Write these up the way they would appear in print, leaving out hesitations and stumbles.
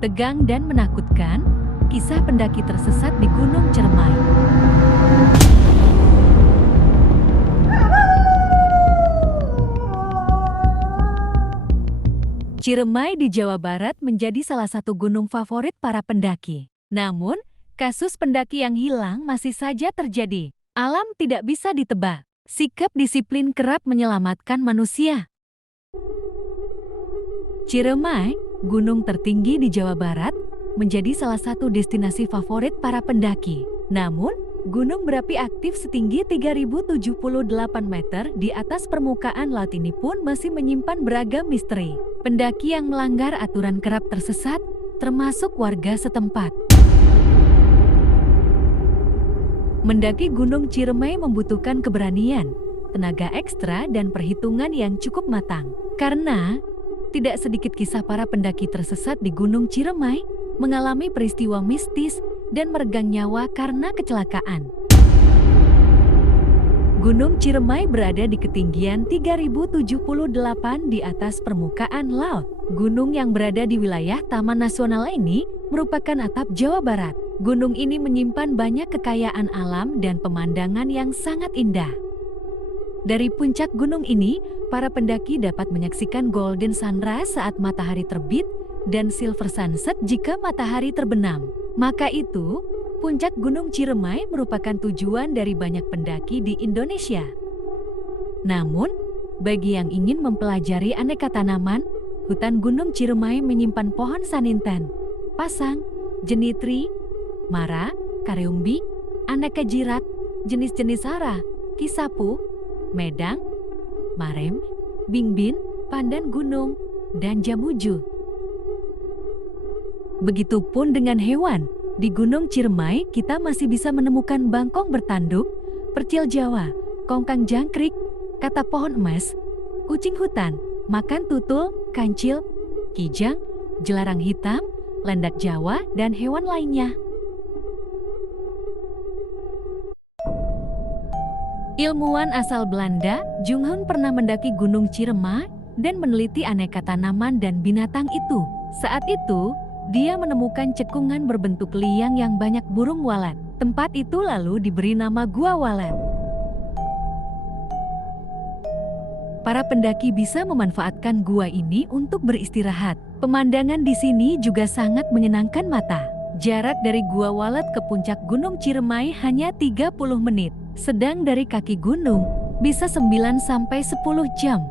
Tegang dan menakutkan, kisah pendaki tersesat di Gunung Ciremai. Ciremai di Jawa Barat menjadi salah satu gunung favorit para pendaki. Namun, kasus pendaki yang hilang masih saja terjadi. Alam tidak bisa ditebak. Sikap disiplin kerap menyelamatkan manusia. Ciremai, gunung tertinggi di Jawa Barat, menjadi salah satu destinasi favorit para pendaki. Namun, gunung berapi aktif setinggi 3078 meter di atas permukaan laut ini pun masih menyimpan beragam misteri. Pendaki yang melanggar aturan kerap tersesat, termasuk warga setempat. Mendaki Gunung Ciremai membutuhkan keberanian, tenaga ekstra dan perhitungan yang cukup matang. Karena tidak sedikit kisah para pendaki tersesat di Gunung Ciremai mengalami peristiwa mistis dan meregang nyawa karena kecelakaan. Gunung Ciremai berada di ketinggian 3078 di atas permukaan laut. Gunung yang berada di wilayah Taman Nasional ini merupakan atap Jawa Barat. Gunung ini menyimpan banyak kekayaan alam dan pemandangan yang sangat indah. Dari puncak gunung ini, para pendaki dapat menyaksikan golden sunrise saat matahari terbit dan silver sunset jika matahari terbenam. Maka itu, puncak Gunung Ciremai merupakan tujuan dari banyak pendaki di Indonesia. Namun, bagi yang ingin mempelajari aneka tanaman, hutan Gunung Ciremai menyimpan pohon saninten, pasang, jenitri, mara, kareumbi, aneka jirat, jenis-jenis ara, kisapu, medang, marem, bingbin, pandan gunung, dan jamuju. Begitupun dengan hewan. Di Gunung Ciremai kita masih bisa menemukan bangkong bertanduk, percil Jawa, kongkang jangkrik, kata pohon emas, kucing hutan, makan tutul, kancil, kijang, jelarang hitam, landak Jawa, dan hewan lainnya. Ilmuwan asal Belanda, Jung Hoon pernah mendaki Gunung Ciremai dan meneliti aneka tanaman dan binatang itu. Saat itu, dia menemukan cekungan berbentuk liang yang banyak burung walet. Tempat itu lalu diberi nama Gua Walet. Para pendaki bisa memanfaatkan gua ini untuk beristirahat. Pemandangan di sini juga sangat menyenangkan mata. Jarak dari Gua Walet ke puncak Gunung Ciremai hanya 30 menit. Sedang dari kaki gunung bisa 9 sampai 10 jam.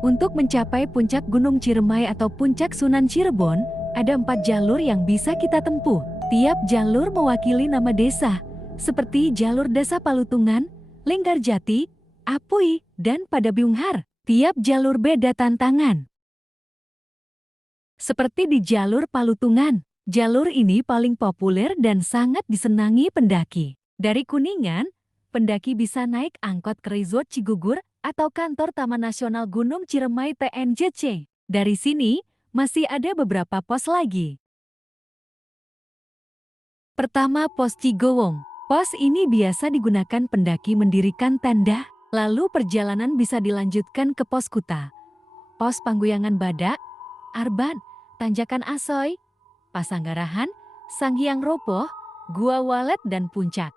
Untuk mencapai puncak Gunung Ciremai atau puncak Sunan Cirebon, ada 4 jalur yang bisa kita tempuh. Tiap jalur mewakili nama desa, seperti jalur Desa Palutungan, Linggarjati, Apui, dan Padabiunghar. Tiap jalur beda tantangan. Seperti di jalur Palutungan, jalur ini paling populer dan sangat disenangi pendaki. Dari Kuningan, pendaki bisa naik angkot ke Resort Cigugur atau kantor Taman Nasional Gunung Ciremai TNJC. Dari sini, masih ada beberapa pos lagi. Pertama, pos Cigowong. Pos ini biasa digunakan pendaki mendirikan tenda, lalu perjalanan bisa dilanjutkan ke pos Kuta, pos Pangguyangan Badak, Arban, Tanjakan Asoy, Pasanggarahan, Sanghyang Roboh, Gua Walet, dan Puncak.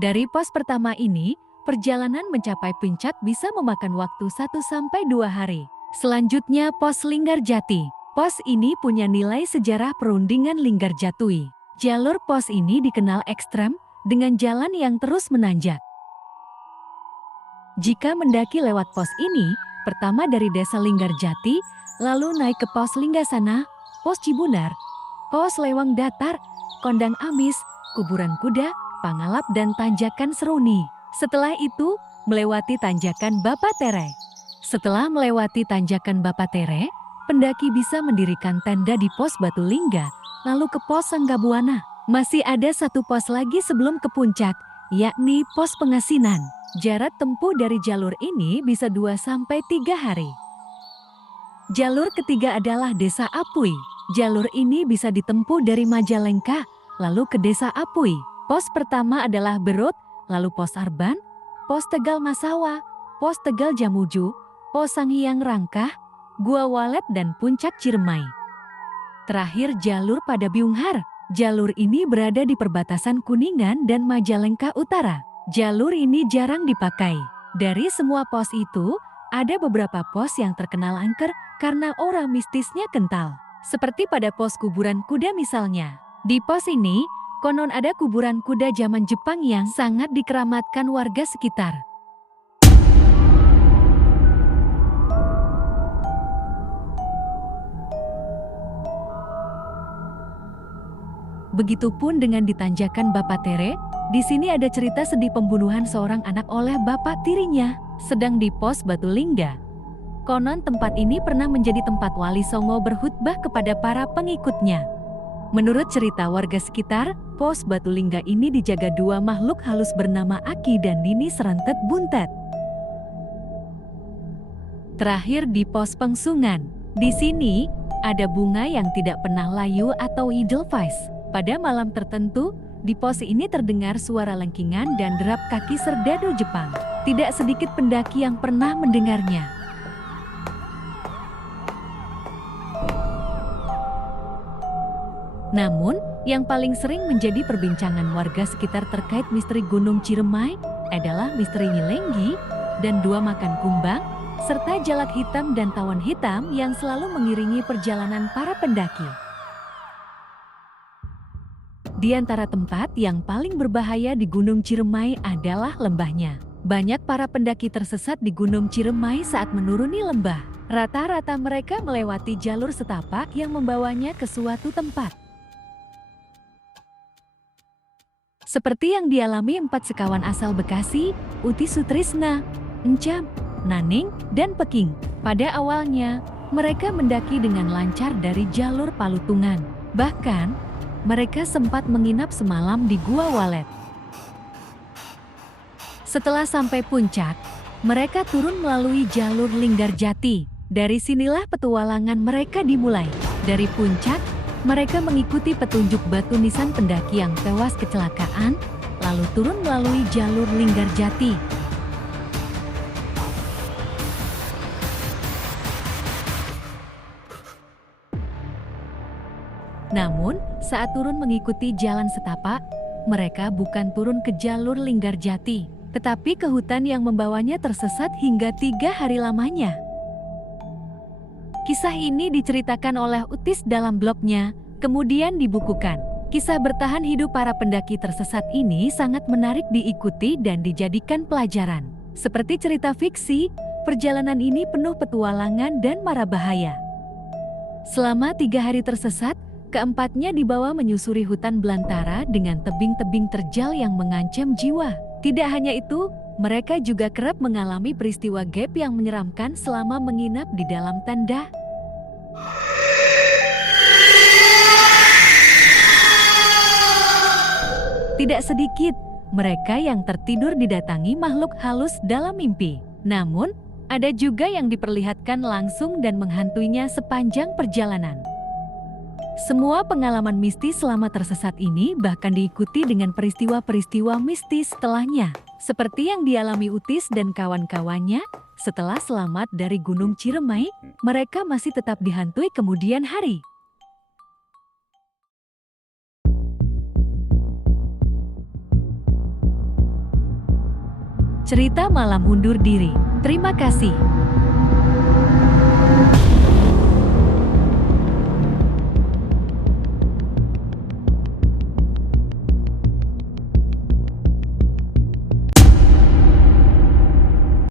Dari pos pertama ini, perjalanan mencapai puncak bisa memakan waktu 1-2 hari. Selanjutnya pos Linggarjati. Pos ini punya nilai sejarah perundingan Linggarjatui. Jalur pos ini dikenal ekstrem dengan jalan yang terus menanjak. Jika mendaki lewat pos ini, pertama dari desa Linggarjati, lalu naik ke pos Linggasana, pos Cibunar, pos Lewang Datar, Kondang Amis, Kuburan Kuda, Pangalap, dan Tanjakan Seruni. Setelah itu, melewati Tanjakan Bapatere. Setelah melewati Tanjakan Bapatere, pendaki bisa mendirikan tenda di pos Batu Lingga, lalu ke pos Sanggabuana. Masih ada 1 pos lagi sebelum ke puncak, yakni pos Pengasinan. Jarak tempuh dari jalur ini bisa 2-3 hari. Jalur ketiga adalah Desa Apui. Jalur ini bisa ditempuh dari Majalengka, lalu ke Desa Apui. Pos pertama adalah Berut, lalu Pos Arban, Pos Tegal Masawa, Pos Tegal Jamuju, Pos Sanghyang Rangkah, Gua Walet dan Puncak Ciremai. Terakhir jalur pada Biunghar. Jalur ini berada di perbatasan Kuningan dan Majalengka Utara. Jalur ini jarang dipakai. Dari semua pos itu, ada beberapa pos yang terkenal angker karena aura mistisnya kental. Seperti pada pos kuburan kuda misalnya. Di pos ini, konon ada kuburan kuda zaman Jepang yang sangat dikeramatkan warga sekitar. Begitupun dengan di Tanjakan Bapak Tere, di sini ada cerita sedih pembunuhan seorang anak oleh bapak tirinya. Sedang di pos Batu Lingga, konon tempat ini pernah menjadi tempat Wali Songo berkhutbah kepada para pengikutnya. Menurut cerita warga sekitar, pos Batu Lingga ini dijaga dua makhluk halus bernama Aki dan Nini Serentet Buntet. Terakhir di pos Pengsungan, di sini ada bunga yang tidak pernah layu atau edelweiss. Pada malam tertentu, di pos ini terdengar suara lengkingan dan derap kaki serdadu Jepang. Tidak sedikit pendaki yang pernah mendengarnya. Namun, yang paling sering menjadi perbincangan warga sekitar terkait misteri Gunung Ciremai adalah misteri Nyilenggi dan dua makan kumbang, serta jalak hitam dan tawon hitam yang selalu mengiringi perjalanan para pendaki. Di antara tempat yang paling berbahaya di Gunung Ciremai adalah lembahnya. Banyak para pendaki tersesat di Gunung Ciremai saat menuruni lembah. Rata-rata mereka melewati jalur setapak yang membawanya ke suatu tempat. Seperti yang dialami 4 sekawan asal Bekasi, Uti Sutrisna, Encam, Naning, dan Peking. Pada awalnya, mereka mendaki dengan lancar dari jalur Palutungan. Bahkan, mereka sempat menginap semalam di Gua Walet. Setelah sampai puncak, mereka turun melalui jalur Linggarjati. Dari sinilah petualangan mereka dimulai. Dari puncak, mereka mengikuti petunjuk batu nisan pendaki yang tewas kecelakaan, lalu turun melalui jalur Linggarjati. Namun, saat turun mengikuti jalan setapak, mereka bukan turun ke jalur Linggarjati, tetapi ke hutan yang membawanya tersesat hingga 3 hari lamanya. Kisah ini diceritakan oleh Utis dalam blognya, kemudian dibukukan. Kisah bertahan hidup para pendaki tersesat ini sangat menarik diikuti dan dijadikan pelajaran. Seperti cerita fiksi, perjalanan ini penuh petualangan dan mara bahaya. Selama 3 hari tersesat, keempatnya dibawa menyusuri hutan belantara dengan tebing-tebing terjal yang mengancam jiwa. Tidak hanya itu, mereka juga kerap mengalami peristiwa gaib yang menyeramkan selama menginap di dalam tenda. Tidak sedikit mereka yang tertidur didatangi makhluk halus dalam mimpi. Namun, ada juga yang diperlihatkan langsung dan menghantuinya sepanjang perjalanan. Semua pengalaman mistis selama tersesat ini bahkan diikuti dengan peristiwa-peristiwa mistis setelahnya. Seperti yang dialami Utis dan kawan-kawannya, setelah selamat dari Gunung Ciremai, mereka masih tetap dihantui kemudian hari. Cerita malam undur diri. Terima kasih.